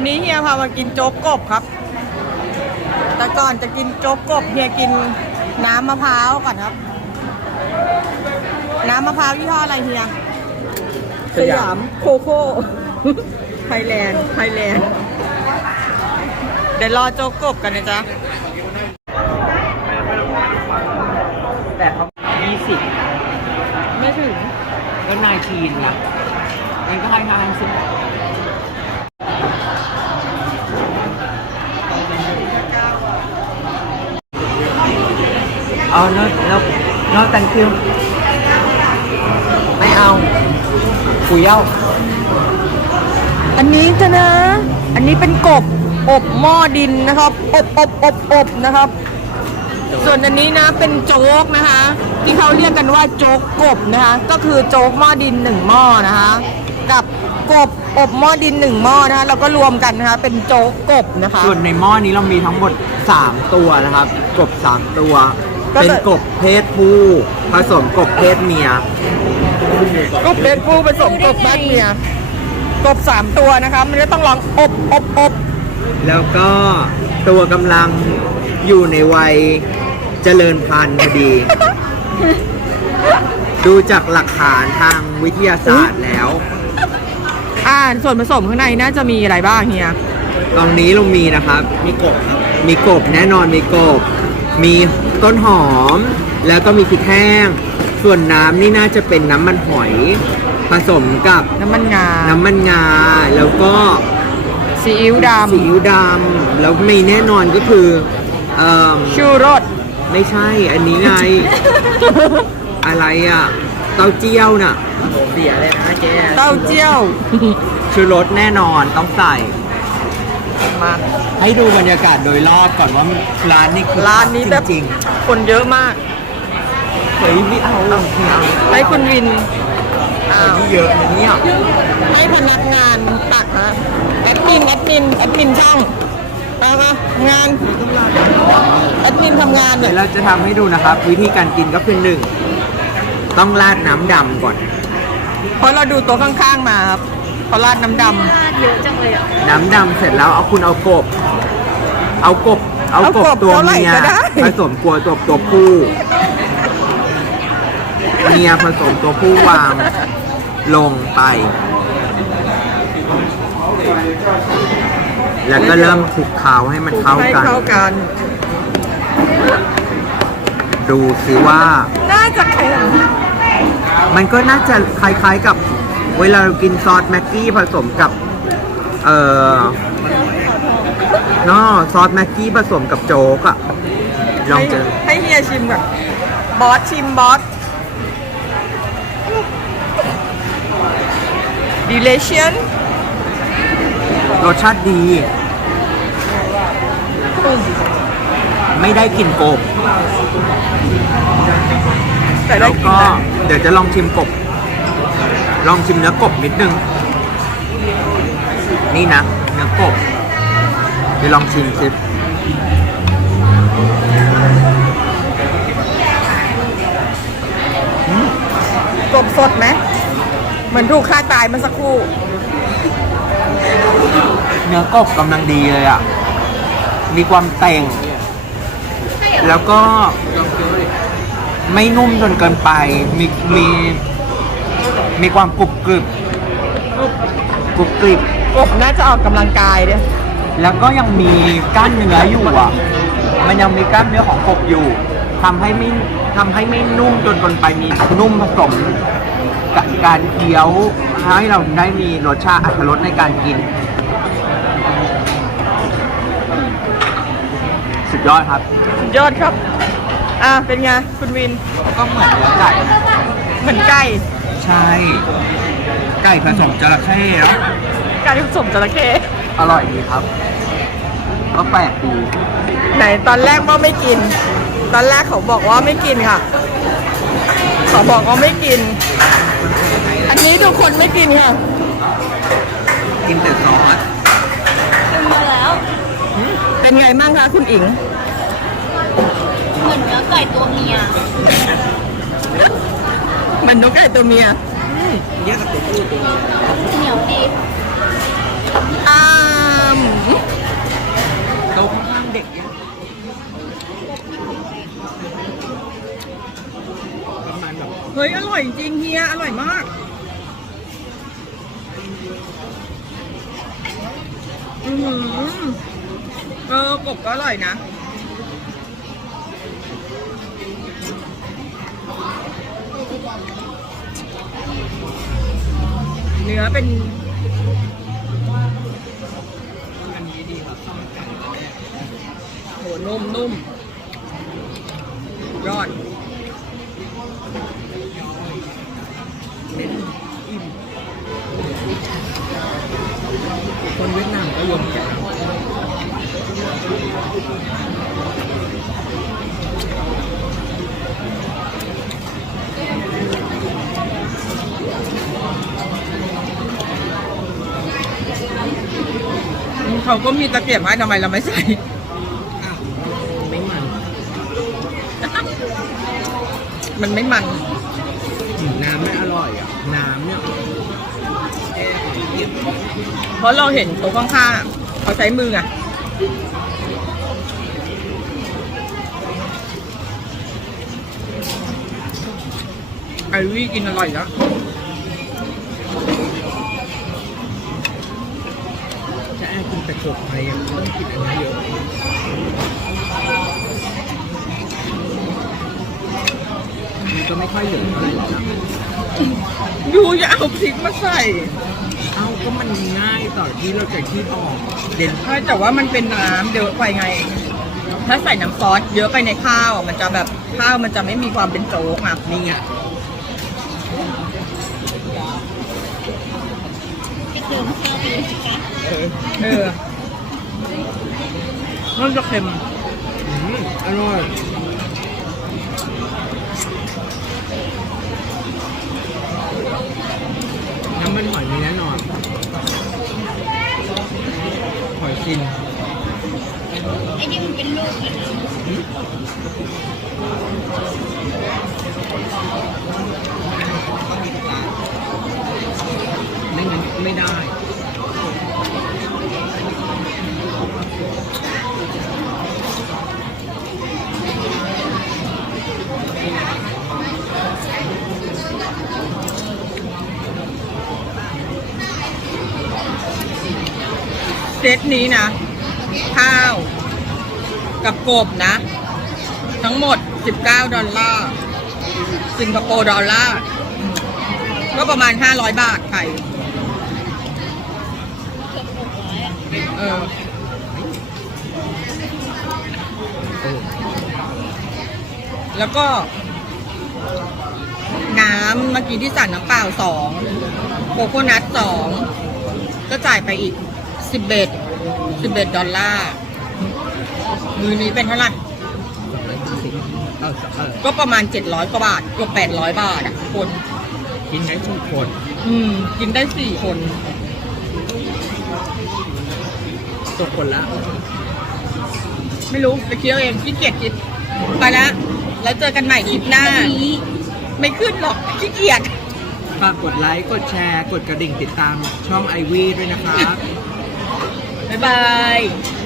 วันนี้เฮียพามากินโจ๊กกบครับ แต่ก่อนจะกินโจ๊กกบเฮียกินน้ำมะพร้าวก่อนครับ น้ำมะพร้าวยี่ห้ออะไรเฮียสยามโคโค่ไทยแลนด์ไทยแลนด์เดี๋ยวรอโจ๊กกบกันนะจ๊ะแต่เขายี่สิบไม่ถึงก็นายทีนนะมันก็ให้ทางสิบ เอาเนอะเนอะเนอะ thank you ไม่เอาคุยเย้าอันนี้จะนะ อันนี้เป็นกบอบหม้อดินนะครับ อบอบอบอบนะครับ ส่วนอันนี้นะเป็นโจ๊กนะคะ ที่เขาเรียกกันว่าโจ๊กกบนะคะ ก็คือโจ๊กหม้อดินหนึ่งหม้อนะคะ กับกบอบหม้อดินหนึ่งหม้อนะคะแล้วก็รวมกันนะคะ เป็นโจ๊กกบนะคะ ส่วนในหม้อนี้เรามีทั้งหมด 3 ตัวนะครับ กบ 3 ตัว ก็เป็นจะกบเพศผู้ผสมกบเพศเมีย กบเพชรผู้ผสมกบแบทเมียกบสามตัวนะคะ มันจะต้องลองอบอบอบแล้วก็ตัวกำลังอยู่ในวัยเจริญพันธุ์พอดี ดูจากหลักฐานทางวิทยาศาสตร์แล้ว อ่าส่วนผสมข้างในน่าจะมีอะไรบ้างเฮียตรงนี้เรามีนะครับ มีกบมีกบแน่นอนมีกบ มี ต้นหอม แล้วก็มีพริกแห้ง ส่วนน้ำนี่น่าจะเป็นน้ำมันหอย ผสมกับน้ำมันงา น้ำมันงา แล้วก็ซีอิ๊วดซีอิ๊วดำแล้วมีแน่นอนก็คือเอ่อำชูรสไม่ใช่ อันนี้ไง อะไรอะ เต้าเจี้ยวน่ะเสียเลยนะเจ๊เต้าเจี้ยว ชูรสแน่นอนต้องใส่ มาให้ดูบรรยากาศโดยรอบก่อนว่าร้านนี้คือร้านนี้แบบจริงคนเยอะมากๆเฮ้ยไม่เอาไม่เอาให้คุณวินอ้าวนี่เยอะนะเนี่ยให้พนักงานตักฮะแอดมินแอดมินแอดมินช่องเอามางานแอดมินทำงานเดี๋เนี่ยวยเราจะทำให้ดูนะครับ วิธีการกินก็คือหนึ่งต้องราดน้ำดำก่อน เพราะเราดูตัวข้างๆมาครับ เขาราดน้ำดเยอะจังเลยอะน้ำดำเสร็จแล้วเอาคุณเอากบ เอากบ เอากบตัวเมียผสมกลัวตัวตัวผู้เมียผสมตัวผู้วาง ลงไป แล้วก็เริ่มคลุกเคล้าให้มันเข้าำให้กัน เข้ากัน ดูสิว่า น่าจะเค็มมันก็น่าจะคล้ายๆกับ เวลาเรากินซอสแม็กกี้ผสมกับ เอ่อเนอซอสแม็กกี้ผสมกับโจ๊กอะลองเจอ ให้เฮียชิมก่อนบอสชิมบอส delicious รสชาติดี ไม่ได้กลิ่นกบแต่ได้แล้วกินก็นะเดี๋ยวจะลองชิมกบ ลองชิมเนื้อกบนิดนึง นี่นะ เนื้อกบเดี๋ยวลองชิมสิกบสดไหมเหมือนถูกฆ่าตายเมื่อสักครู่ เนื้อกบกำลังดีเลยอะ มีความเต่ง แล้วก็ไม่นุ่มจนเกินไป มีมี มีความกรุบกริบกรุบกริบกบน่าจะออกกำลังกายเนี่ยแล้วก็ยังมีกล้ามเนื้ออยู่อะ มันยังมีกล้ามเนื้อของกบอยู่ทำให้ไม่ทำให้ไม่นุ่มจนเกินไปมีนุ่มผสมกับการเคี้ยวให้เราได้มีรสชาติอรรถรสในการกิน สุดยอดครับ สุดยอดครับ อ่าเป็นไง คุณวิน ก็เหมือนเนื้อไก่ เหมือนไก่ ใช่ ไก่ผสมจระเข้แล้วไก่ผสมจระเข้อร่อยดีครับ ก็แปลกดีไหนตอนแรกว่าไม่กิน ตอนแรกเขาบอกว่าไม่กินค่ะ เขาบอกว่าไม่กิน อันนี้ทุกคนไม่กินค่ะกินแต่ซอสกินมาแล้ว เป็นไงบ้างคะคุณอิงเหมือนเนื้อไก่ตัวเมียเห มันนกไก่ตัวเมียแยกกับตัวผู้ตัวเมีเหนียวดีอ่ามเขาเด็กเนี่ยประมาณแบบเฮ้ย อร่อยจริงเฮีย อร่อยมากอือเออกบก็อร่อยนะ เนื้อเป็นอันนี้ดีครับโหนุ่มนุ่มยอดคนเวียดนามก็ยอมแก่ เขาก็มีตะเกียบให้ทำไมเราไม่ใส่ไม่มัน มันไม่มันอืมน้ำไม่อร่อยอะ น้ำเนี่ยแค่เก็บเพราะเราเห็นโต๊ะข้างๆอะเขาใช้มือไงไอวี่กินอร่อยแล้ว แอบกินแต่กบไปอะต้องกินอันนี้เยอะมันก็ไม่ค่อยเหลือเท่าไหร่หรอกนะยูอย่าเอาพริกมาใส่เอ้าก็มันง่ายต่อที่เราจะคิดออก เด่นใช่แต่ว่ามันเป็นน้ำเยอะไปไง ถ้าใส่น้ำซอสเยอะไปในข้าวอะมันจะแบบข้าวมันจะไม่มีความเป็นโจ๊กอะนี่ไงจะเติมข้าวไปเลยสิคะ เออเออมันจะเค็มอืมอร่อยน้ำมันหอยมีแน่นอน หอยชินไอ้นี่มันเป็นลูกเลยนะไม่งั้นไม่ได้ ตนี้นะ ข้าว กับกบนะ ทั้งหมด 19 ดอลลาร์สิงคโปร์ดอลลาร์ก็ประมาณ 500 บาทไทยเออแล้วก็ น้ำเมื่อกี้ที่สั่งน้ำเปล่าสองโคโคนัทสองก็จ่ายไปอีก สิบเอ็ดสิบเอ็ดดอลลาร์มือนี้เป็นเท่าไหร่สองร้อยสี่สิบเออเออก็ประมาณเจ็ดร้อยกว่าบาทเกือบแปดร้อยบาทอะคนกินได้ทุกคน อืม กินได้สี่คนตกคนละ ไม่รู้ไปคิดเอาเองขี้เกียจคิดไปแล้วแล้วเจอกันใหม่คลิปหน้า ไม่ขึ้นหรอกขี้เกียจฝากกดไลค์ กดแชร์ กดกระดิ่งติดตามช่องไอวีด้วยนะครั บบ๊ายบาย